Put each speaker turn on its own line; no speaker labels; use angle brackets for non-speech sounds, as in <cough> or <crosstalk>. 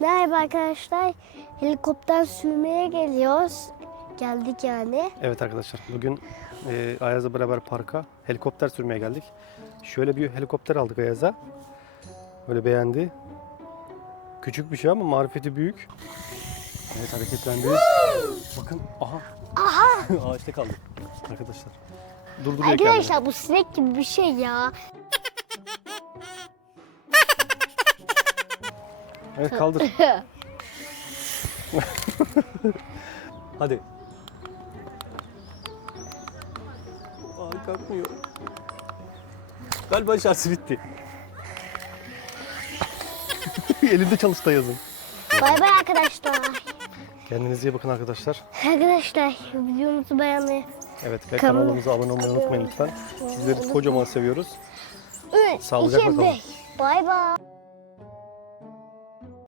Merhaba arkadaşlar. Helikopter sürmeye geliyoruz. Geldik yani.
Evet arkadaşlar bugün e, Ayaz'la beraber parka helikopter sürmeye geldik. Şöyle bir helikopter aldık Ayaz'a. Böyle beğendi. Küçük bir şey ama marifeti büyük. Evet hareketlendi. Bakın aha. Aha. <laughs> Ağaçta kaldı arkadaşlar. Durduruyor kendini.
Arkadaşlar bu sinek gibi bir şey ya.
Evet kaldır. <laughs> Hadi. Aa, kalkmıyor. Galiba şarjı bitti. <laughs> Elinde çalıştı yazın.
bay bay arkadaşlar.
Kendinize iyi bakın arkadaşlar.
Arkadaşlar videomuzu beğenmeyi.
Evet ve
Kanal-
kanalımıza abone olmayı unutmayın lütfen. Sizleri kocaman seviyoruz.
3,
Sağlıcakla
2,
kalın.
1. Bay bay.